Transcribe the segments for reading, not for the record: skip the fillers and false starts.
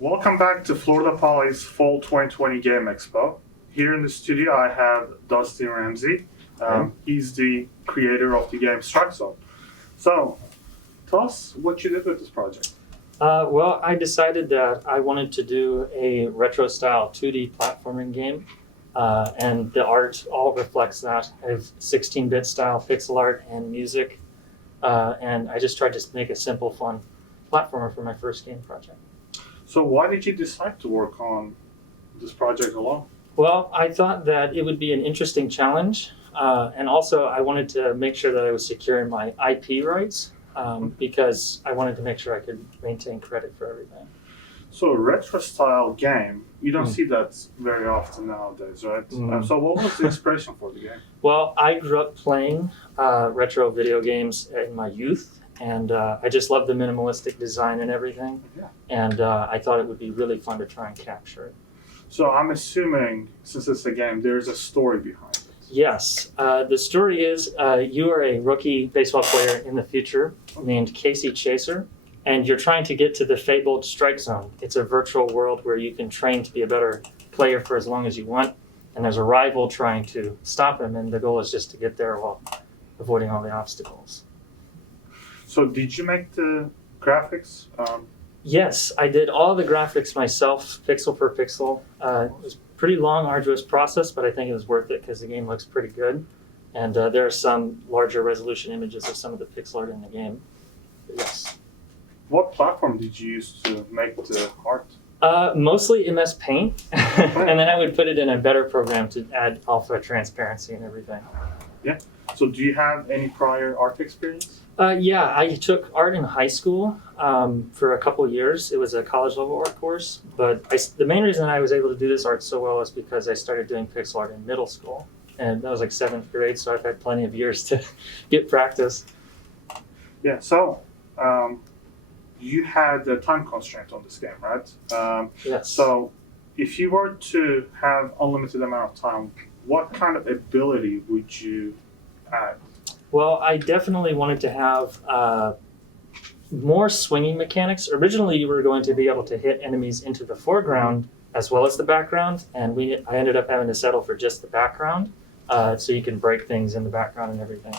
Welcome back to Florida Poly's Fall 2020 Game Expo. Here in the studio, I have Dustin Ramsey. He's the creator of the game Strike Zone. So, tell us what you did with this project. Well, I decided that I wanted to do a retro-style 2D platforming game, and the art all reflects that. I have 16-bit style pixel art and music, and I just tried to make a simple, fun platformer for my first game project. So, why did you decide to work on this project alone? Well, I thought that it would be an interesting challenge, and also I wanted to make sure that I was securing my IP rights. Because I wanted to make sure I could maintain credit for everything. So a retro style game, you don't see that very often nowadays, right? So what was the inspiration for the game? Well, I grew up playing retro video games in my youth, and I just love the minimalistic design and everything. Yeah. And I thought it would be really fun to try and capture it. So I'm assuming, since it's a game, there's a story behind it. Yes. The story is you are a rookie baseball player in the future named Casey Chaser, and you're trying to get to the fabled Strike Zone. It's a virtual world where you can train to be a better player for as long as you want, and there's a rival trying to stop him, and the goal is just to get there while avoiding all the obstacles. So did you make the graphics? Yes, I did all the graphics myself, pixel per pixel. It was a pretty long, arduous process, but I think it was worth it because the game looks pretty good. And there are some larger resolution images of some of the pixel art in the game. But yes. What platform did you use to make the art? Mostly MS Paint, and then I would put it in a better program to add alpha transparency and everything. Yeah. So do you have any prior art experience? Yeah, I took art in high school for a couple years. It was a college level art course, but the main reason I was able to do this art so well is because I started doing pixel art in middle school, and that was like 7th grade, so I've had plenty of years to get practice. Yeah, so you had a time constraint on this game, right? Yes. So if you were to have unlimited amount of time, what kind of ability would you add? Well, I definitely wanted to have more swinging mechanics. Originally, you were going to be able to hit enemies into the foreground as well as the background, and I ended up having to settle for just the background, so you can break things in the background and everything.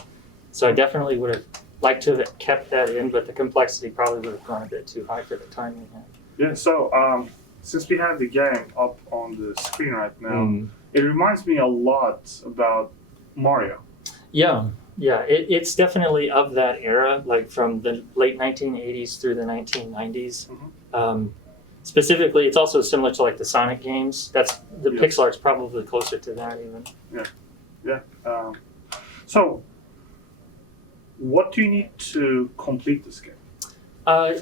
So I definitely would have liked to have kept that in, but the complexity probably would have gone a bit too high for the time we had. Yeah, so since we have the game up on the screen right now, it reminds me a lot about Mario. Yeah, it's definitely of that era, like from the late 1980s through the 1990s. Specifically, it's also similar to like the Sonic games. That's the pixel art's probably closer to that even. Yeah. So, what do you need to complete this game?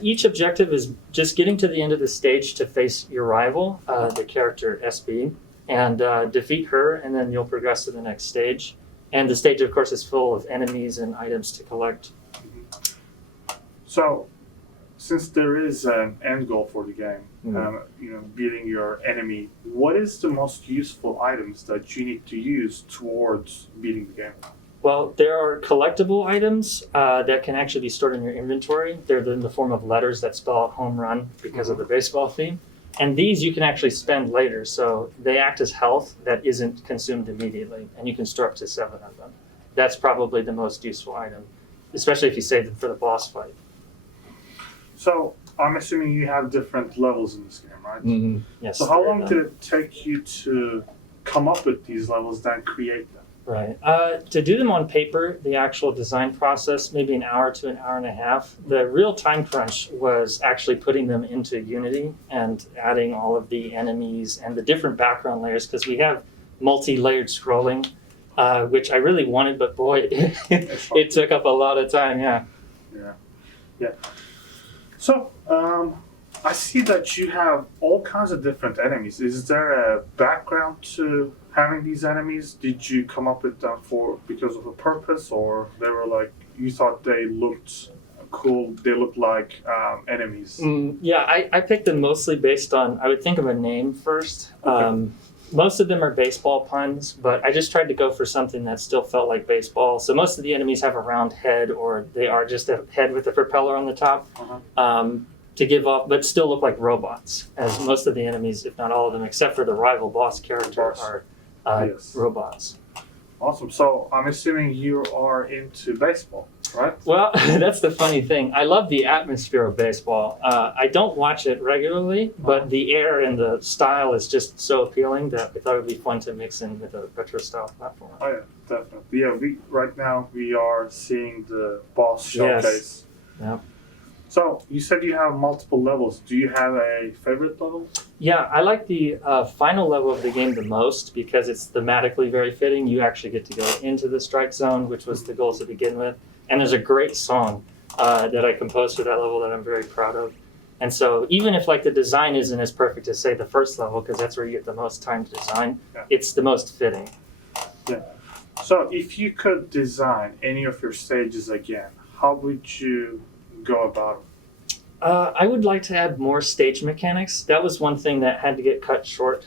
Each objective is just getting to the end of the stage to face your rival, the character SB, and defeat her, and then you'll progress to the next stage. And the stage, of course, is full of enemies and items to collect. So, since there is an end goal for the game, beating your enemy, what is the most useful items that you need to use towards beating the game? Well, there are collectible items that can actually be stored in your inventory. They're in the form of letters that spell out home run because of the baseball theme. And these you can actually spend later, so they act as health that isn't consumed immediately, and you can store up to 7 of them. That's probably the most useful item, especially if you save them for the boss fight. So I'm assuming you have different levels in this game, right? Yes. So how long did it take you to come up with these levels, then create them? Right. To do them on paper, the actual design process, maybe an hour to an hour and a half. The real time crunch was actually putting them into Unity and adding all of the enemies and the different background layers, because we have multi-layered scrolling, which I really wanted, but boy, it took up a lot of time, yeah. So, I see that you have all kinds of different enemies. Is there a background to having these enemies? Did you come up with them because of a purpose, or they were like, you thought they looked cool, they looked like enemies? Yeah, I picked them mostly based on, I would think of a name first. Okay. Most of them are baseball puns, but I just tried to go for something that still felt like baseball. So most of the enemies have a round head, or they are just a head with a propeller on the top. to give off, but still look like robots, as most of the enemies, if not all of them, except for the rival boss character, are Yes. robots. Awesome. So I'm assuming you are into baseball, right? Well, that's the funny thing. I love the atmosphere of baseball. I don't watch it regularly, but the air and the style is just so appealing that I thought it would be fun to mix in with a retro style platform. Oh yeah, definitely. Yeah, right now we are seeing the boss showcase. Yep. So you said you have multiple levels. Do you have a favorite level? Yeah, I like the final level of the game the most because it's thematically very fitting. You actually get to go into the strike zone, which was the goal to begin with. And there's a great song that I composed for that level that I'm very proud of. And so even if like the design isn't as perfect as say the first level, because that's where you get the most time to design, it's the most fitting. Yeah. So if you could design any of your stages again, how would you go about it? I would like to add more stage mechanics. That was one thing that had to get cut short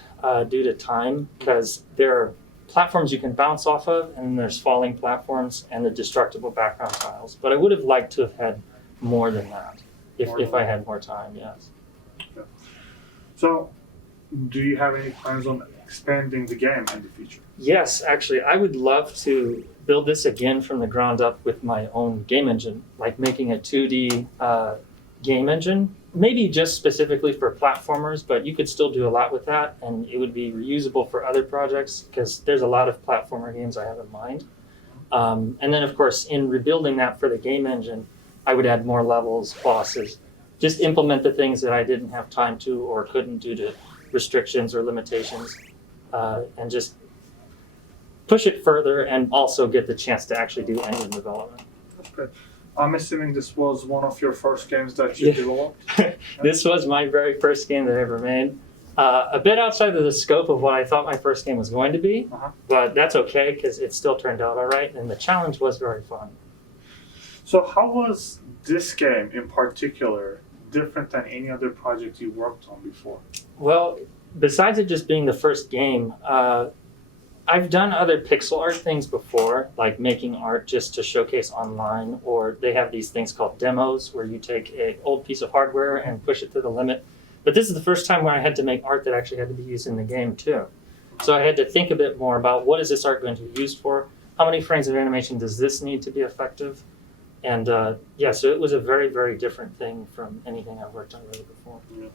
due to time, because there are platforms you can bounce off of, and there's falling platforms and the destructible background tiles. But I would have liked to have had more than that if I had more time, yes. Okay. So do you have any plans on expanding the game in the future? Yes, actually, I would love to build this again from the ground up with my own game engine, like making a 2D game engine, maybe just specifically for platformers, but you could still do a lot with that, and it would be reusable for other projects because there's a lot of platformer games I have in mind. And then, of course, in rebuilding that for the game engine, I would add more levels, bosses, just implement the things that I didn't have time to or couldn't due to restrictions or limitations, and just push it further and also get the chance to actually do engine development. Okay. I'm assuming this was one of your first games that you developed? This was my very first game that I ever made. A bit outside of the scope of what I thought my first game was going to be, but that's okay because it still turned out all right, and the challenge was very fun. So how was this game in particular different than any other project you worked on before? Well, besides it just being the first game, I've done other pixel art things before, like making art just to showcase online, or they have these things called demos where you take an old piece of hardware and push it to the limit. But this is the first time where I had to make art that actually had to be used in the game too. So I had to think a bit more about what is this art going to be used for? How many frames of animation does this need to be effective? And so it was a very, very different thing from anything I've worked on really before. Yeah.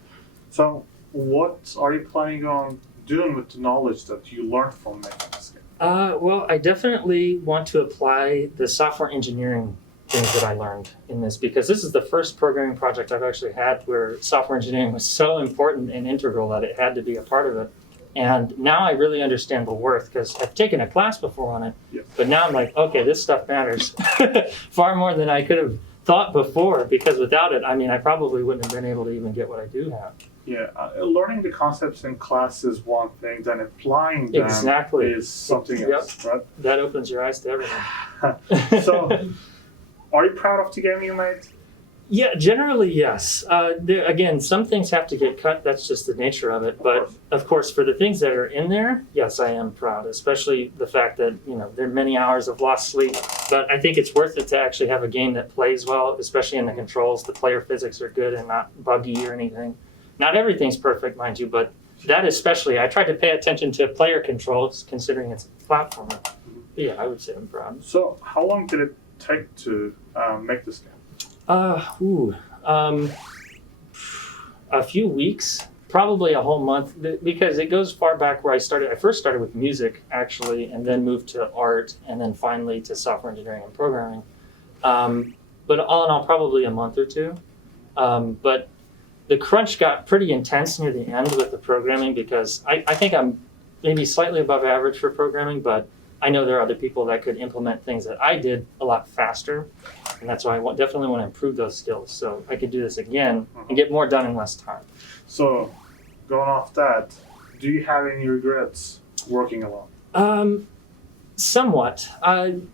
So what are you planning on doing with the knowledge that you learned from making this game? Well, I definitely want to apply the software engineering things that I learned in this, because this is the first programming project I've actually had where software engineering was so important and integral that it had to be a part of it. And now I really understand the worth, because I've taken a class before on it, but now I'm like, okay, this stuff matters far more than I could have thought before, because without it, I mean, I probably wouldn't have been able to even get what I do have. Yeah, learning the concepts in class is one thing, then applying them is something else, right? That opens your eyes to everything. So, are you proud of the game you made? Yeah, generally, yes. Again, some things have to get cut. That's just the nature of it. But of course, for the things that are in there, yes, I am proud, especially the fact that, there are many hours of lost sleep. But I think it's worth it to actually have a game that plays well, especially in the controls. The player physics are good and not buggy or anything. Not everything's perfect, mind you, but that especially, I tried to pay attention to player controls, considering it's a platformer. But yeah, I would say I'm proud. So, how long did it take to make this game? A few weeks, probably a whole month, because it goes far back where I started. I first started with music, actually, and then moved to art, and then finally to software engineering and programming. But all in all, probably a month or two. But the crunch got pretty intense near the end with the programming, because I think I'm maybe slightly above average for programming, but I know there are other people that could implement things that I did a lot faster, and that's why I definitely want to improve those skills so I could do this again and get more done in less time. So, going off that, do you have any regrets working alone? Somewhat,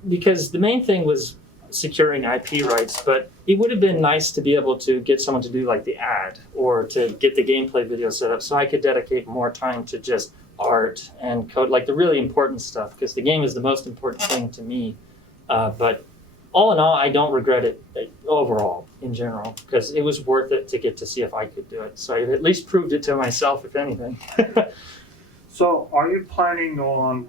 because the main thing was securing IP rights, but it would have been nice to be able to get someone to do like the ad or to get the gameplay video set up so I could dedicate more time to just art and code, like the really important stuff, because the game is the most important thing to me. But all in all, I don't regret it overall in general because it was worth it to get to see if I could do it. So I at least proved it to myself, if anything. So, are you planning on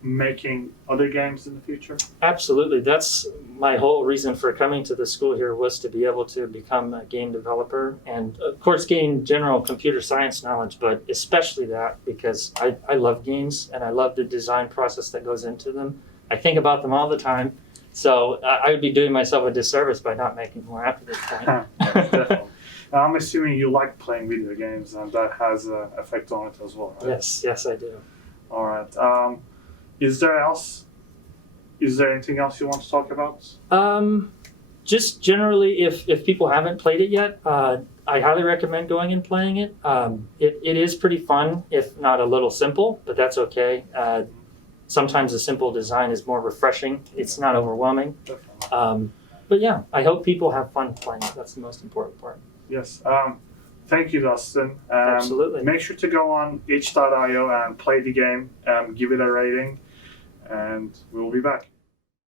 making other games in the future? Absolutely. That's my whole reason for coming to the school here was to be able to become a game developer and, of course, gain general computer science knowledge, but especially that because I love games and I love the design process that goes into them. I think about them all the time. So I would be doing myself a disservice by not making more after this point. Definitely. I'm assuming you like playing video games, and that has an effect on it as well, right? Yes, I do. All right. Is there anything else you want to talk about? Just generally, if people haven't played it yet, I highly recommend going and playing it. It is pretty fun, if not a little simple, but that's okay. Sometimes a simple design is more refreshing. It's not overwhelming. Definitely. But yeah, I hope people have fun playing it. That's the most important part. Yes. Thank you, Dustin. Absolutely. Make sure to go on itch.io and play the game, give it a rating, and we'll be back.